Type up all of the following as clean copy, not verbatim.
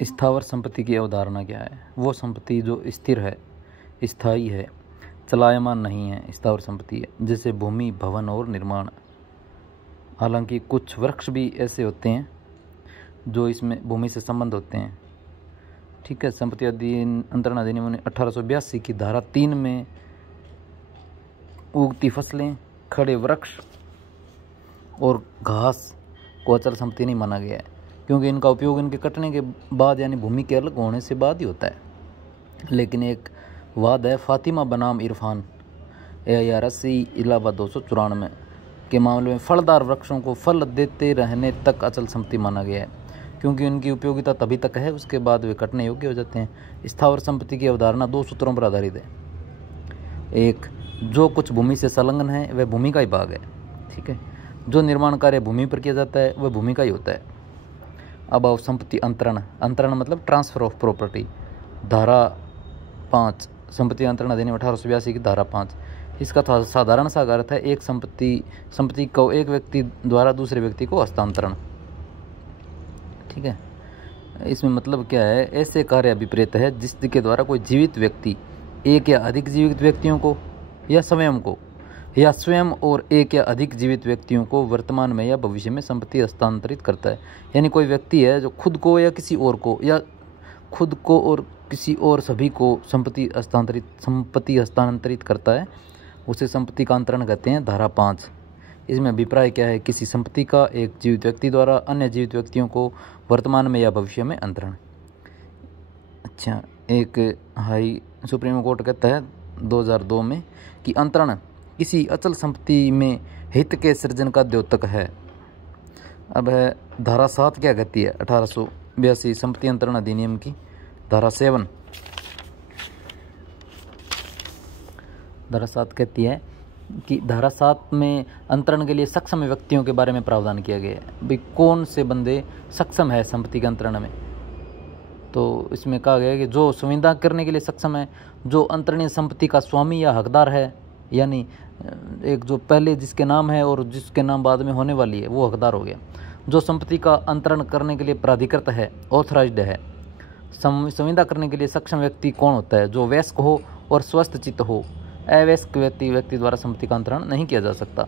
स्थावर संपत्ति की अवधारणा क्या है? वो संपत्ति जो स्थिर है, स्थायी है, चलायमान नहीं है, स्थावर संपत्ति है, जैसे भूमि, भवन और निर्माण। हालांकि कुछ वृक्ष भी ऐसे होते हैं जो इसमें भूमि से संबंध होते हैं। ठीक है। संपत्ति अंतरण अधिनियम 1882 की धारा 3 में उगती फसलें, खड़े वृक्ष और घास को अचल संपत्ति नहीं माना गया है, क्योंकि इनका उपयोग इनके कटने के बाद यानी भूमि के अलग होने से बाद ही होता है। लेकिन एक वाद है फातिमा बनाम इरफान AIR 80 इलाहाबाद 294 के मामले में फलदार वृक्षों को फल देते रहने तक अचल संपत्ति माना गया है, क्योंकि उनकी उपयोगिता तभी तक है, उसके बाद वे कटने योग्य हो जाते हैं। स्थावर संपत्ति की अवधारणा 2 सूत्रों पर आधारित है। एक, जो कुछ भूमि से संलग्न है वह भूमि का ही भाग है। ठीक है। जो निर्माण कार्य भूमि पर किया जाता है वह भूमि का ही होता है। अब आओ संपत्ति अंतरण। अंतरण मतलब ट्रांसफर ऑफ प्रॉपर्टी। धारा 5 संपत्ति अंतरण अधिनियम 1882 की धारा 5। इसका साधारण सा अर्थ है एक संपत्ति को एक व्यक्ति द्वारा दूसरे व्यक्ति को हस्तांतरण। ठीक है। इसमें मतलब क्या है? ऐसे कार्य अभिप्रेत है जिसके द्वारा कोई जीवित व्यक्ति एक या अधिक जीवित व्यक्तियों को या स्वयं और एक या अधिक जीवित व्यक्तियों को वर्तमान में या भविष्य में संपत्ति हस्तांतरित करता है। यानी कोई व्यक्ति है जो खुद को या किसी और को या खुद को और किसी और सभी को संपत्ति हस्तांतरित करता है, उसे संपत्ति का अंतरण कहते हैं। धारा 5। इसमें अभिप्राय क्या है? किसी संपत्ति का एक जीवित व्यक्ति द्वारा अन्य जीवित व्यक्तियों को वर्तमान में या भविष्य में अंतरण। अच्छा, एक सुप्रीम कोर्ट कहता है 2002 में कि अंतरण किसी अचल संपत्ति में हित के सृजन का द्योतक है। अब है धारा 7 क्या कहती है? 1882 संपत्ति अंतरण अधिनियम की धारा 7। धारा 7 कहती है कि धारा 7 में अंतरण के लिए सक्षम व्यक्तियों के बारे में प्रावधान किया गया है। भाई कौन से बंदे सक्षम है संपत्ति के अंतरण में? तो इसमें कहा गया है कि जो संविदा करने के लिए सक्षम है, जो अंतरणीय संपत्ति का स्वामी या हकदार है, यानी एक जो पहले जिसके नाम है और जिसके नाम बाद में होने वाली है वो हकदार हो गया। जो संपत्ति का अंतरण करने के लिए प्राधिकृत है, ऑथराइज्ड है। संविदा करने के लिए सक्षम व्यक्ति कौन होता है? जो वयस्क हो और स्वस्थ चित्त हो। अवयस्क व्यक्ति द्वारा संपत्ति का अंतरण नहीं किया जा सकता।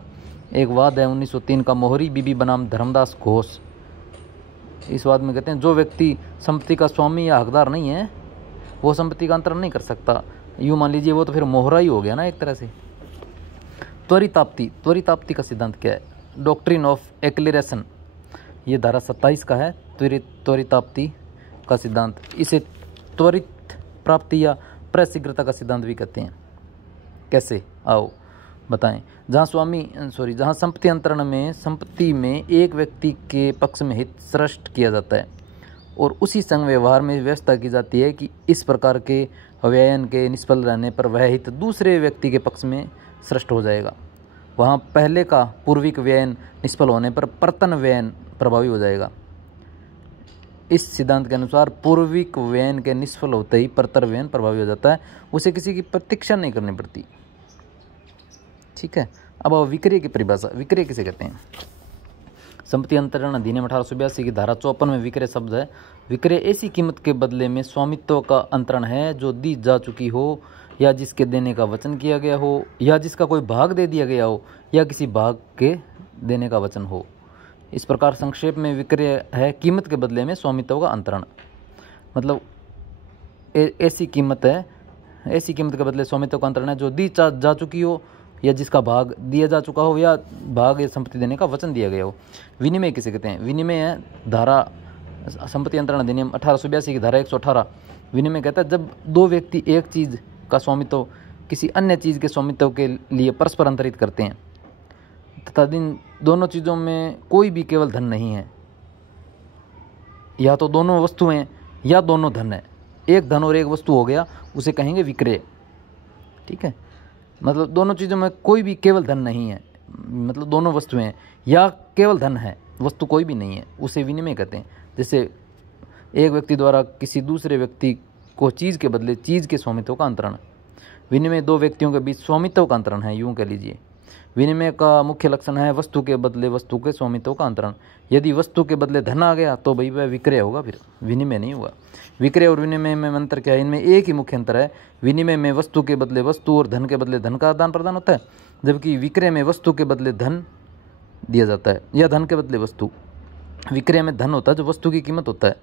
एक वाद है 1903 का मोहरी बीबी बनाम धर्मदास घोष। इस वाद में कहते हैं जो व्यक्ति संपत्ति का स्वामी या हकदार नहीं है वो संपत्ति का अंतरण नहीं कर सकता। यूँ मान लीजिए वो तो फिर मोहरा ही हो गया ना एक तरह से। त्वरिताप्ति का सिद्धांत क्या है? डॉक्ट्रिन ऑफ एक्लेरेशन, ये धारा 27 का है। त्वरिताप्ति का सिद्धांत, इसे त्वरित प्राप्ति या प्रशीघ्रता का सिद्धांत भी कहते हैं। कैसे? आओ बताएं। जहाँ संपत्ति अंतरण में संपत्ति में एक व्यक्ति के पक्ष में हित सृष्ट किया जाता है और उसी संग व्यवहार में व्यवस्था की जाती है कि इस प्रकार के व्ययन के निष्फल रहने पर वह हित दूसरे व्यक्ति के पक्ष में सृष्ट हो जाएगा। वहाँ पहले का पूर्विक व्ययन निष्फल होने पर परतन व्ययन प्रभावी हो जाएगा। इस सिद्धांत के अनुसार पूर्विक व्ययन के निष्फल होते ही परतर व्ययन प्रभावी हो जाता है, उसे किसी की प्रतीक्षा नहीं करनी पड़ती। ठीक है। अब विक्रय की परिभाषा। विक्रय किसे कहते हैं? संपत्ति अंतरण अधिनियम 1882 की धारा 54 में विक्रय शब्द है। विक्रय ऐसी कीमत के बदले में स्वामित्व का अंतरण है जो दी जा चुकी हो या जिसके देने का वचन किया गया हो या जिसका कोई भाग दे दिया गया हो या किसी भाग के देने का वचन हो। इस प्रकार संक्षेप में विक्रय है कीमत के बदले में स्वामित्व का अंतरण। मतलब ऐसी कीमत के बदले स्वामित्व का अंतरण है जो दी जा चुकी हो या जिसका भाग दिया जा चुका हो या भाग या संपत्ति देने का वचन दिया गया हो। विनिमय किसे कहते हैं? विनिमय है धारा संपत्ति अंतरण अधिनियम 1882 की धारा 118। विनिमय कहता है जब दो व्यक्ति एक चीज़ का स्वामित्व किसी अन्य चीज़ के स्वामित्व के लिए परस्पर अंतरित करते हैं तथा इन दोनों चीज़ों में कोई भी केवल धन नहीं है, या तो दोनों वस्तुएं या दोनों धन है। एक धन और एक वस्तु हो गया, उसे कहेंगे विक्रय। ठीक है। मतलब दोनों चीज़ों में कोई भी केवल धन नहीं है, मतलब दोनों वस्तुएं हैं या केवल धन है, वस्तु कोई भी नहीं है, उसे विनिमय कहते हैं। जैसे एक व्यक्ति द्वारा किसी दूसरे व्यक्ति को चीज़ के बदले चीज़ के स्वामित्व का अंतरण। विनिमय दो व्यक्तियों के बीच स्वामित्व का अंतरण है, यूँ कह लीजिए। विनिमय का मुख्य लक्षण है वस्तु के बदले वस्तु के स्वामित्व का अंतरण। यदि वस्तु के बदले धन आ गया तो भाई वह विक्रय होगा, फिर विनिमय नहीं हुआ। विक्रय और विनिमय में अंतर क्या है? इनमें एक ही मुख्य अंतर है, विनिमय में वस्तु के बदले वस्तु और धन के बदले धन का आदान प्रदान होता है, जबकि विक्रय में वस्तु के बदले धन दिया जाता है या धन के बदले वस्तु। विक्रय में धन होता है जो वस्तु की कीमत होता है,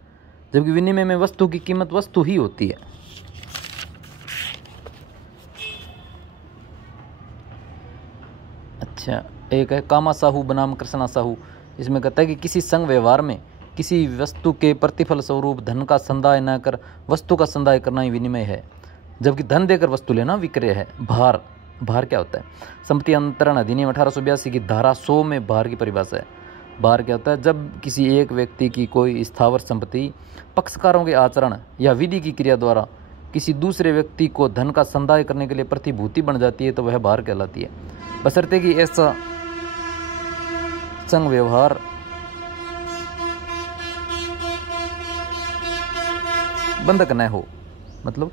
जबकि विनिमय में वस्तु की कीमत वस्तु ही होती है। अच्छा, एक है कामा साहू बनाम कृष्णा साहू। इसमें कहता है कि किसी संघ व्यवहार में किसी वस्तु के प्रतिफल स्वरूप धन का संदाय न कर वस्तु का संदाय करना ही विनिमय है, जबकि धन देकर वस्तु लेना विक्रय है। भार, भार क्या होता है? संपत्ति अंतरण अधिनियम 1882 की धारा 100 में भार की परिभाषा है। भार क्या होता है? जब किसी एक व्यक्ति की कोई स्थावर संपत्ति पक्षकारों के आचरण या विधि की क्रिया द्वारा किसी दूसरे व्यक्ति को धन का संदाय करने के लिए प्रतिभूति बन जाती है तो वह भार कहलाती है, बशर्ते कि ऐसा संघ व्यवहार बंधक न हो। मतलब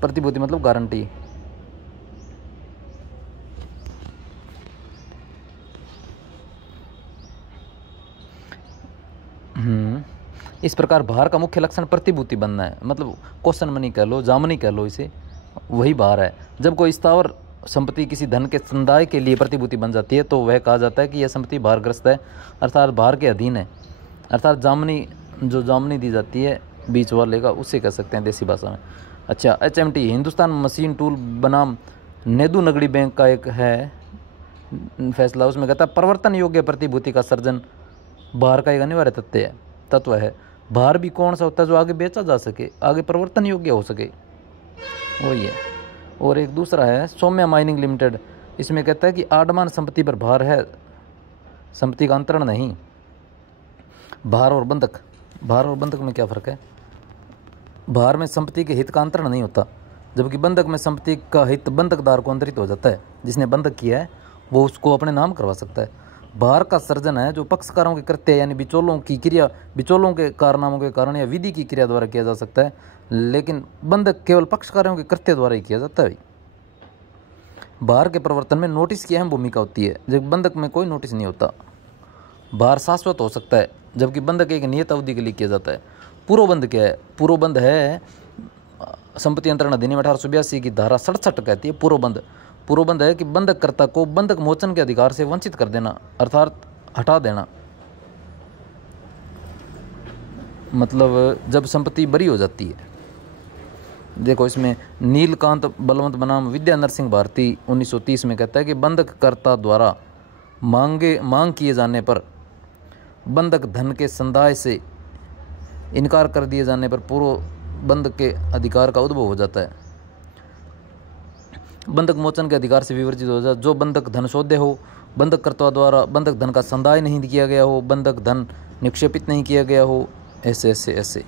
प्रतिभूति मतलब गारंटी। इस प्रकार भार का मुख्य लक्षण प्रतिभूति बनना है, मतलब क्वेश्चन मनी कह लो, जामनी कह लो, इसे वही भार है। जब कोई स्थावर संपत्ति किसी धन के संदाय के लिए प्रतिभूति बन जाती है तो वह कहा जाता है कि यह संपत्ति भारग्रस्त है, अर्थात भार के अधीन है। अर्थात जामनी, जो जामनी दी जाती है बीच वाले का, उसे कह सकते हैं देसी भाषा में। अच्छा, HMT हिंदुस्तान मशीन टूल बनाम नेदू नगड़ी बैंक का एक है फैसला। उसमें कहता है परिवर्तन योग्य प्रतिभूति का सर्जन भार का एक अनिवार्य तत्व है। भार भी कौन सा होता है? जो आगे बेचा जा सके, आगे परिवर्तन योग्य हो सके, वही है। और एक दूसरा है सौम्या माइनिंग लिमिटेड। इसमें कहता है कि आडमान संपत्ति पर भार है, संपत्ति का अंतरण नहीं। भार और बंधक, भार और बंधक में क्या फ़र्क है? भार में संपत्ति के हित का अंतरण नहीं होता, जबकि बंधक में संपत्ति का हित बंधकदार को अंतरित हो जाता है। जिसने बंधक किया है वो उसको अपने नाम करवा सकता है। भार का सर्जन है जो पक्षकारों के कृत्य यानी बिचौलों की क्रिया, बिचौलों के कारनामों के कारण या विधि की क्रिया द्वारा किया जा सकता है, लेकिन बंधक केवल पक्षकारों के कृत्य द्वारा ही किया जाता है। भार के प्रवर्तन में नोटिस की अहम भूमिका होती है, जबकि बंधक में कोई नोटिस नहीं होता। भार शाश्वत हो सकता है, जबकि बंधक एक नियत अवधि के लिए किया जाता है। पूर्वबंध क्या है? पूर्वबंध है संपत्ति अंतरण अधिनियम 1882 की धारा 67 कहती है पूर्वबंध। पूर्वबंध है कि बंधककर्ता को बंधक मोचन के अधिकार से वंचित कर देना, अर्थात हटा देना। मतलब जब संपत्ति बरी हो जाती है। देखो इसमें नीलकांत बलवंत बनाम विद्या नरसिंह भारती 1930 में कहता है कि बंधककर्ता द्वारा मांग किए जाने पर बंधक धन के संदाय से इनकार कर दिए जाने पर पूर्व बंधक के अधिकार का उद्भव हो जाता है। बंधक मोचन के अधिकार से विवर्जित हो जाए जो बंधक धन सौदे हो, बंधककर्ता द्वारा बंधक धन का संदाय नहीं किया गया हो, बंधक धन निक्षेपित नहीं किया गया हो, ऐसे ऐसे ऐसे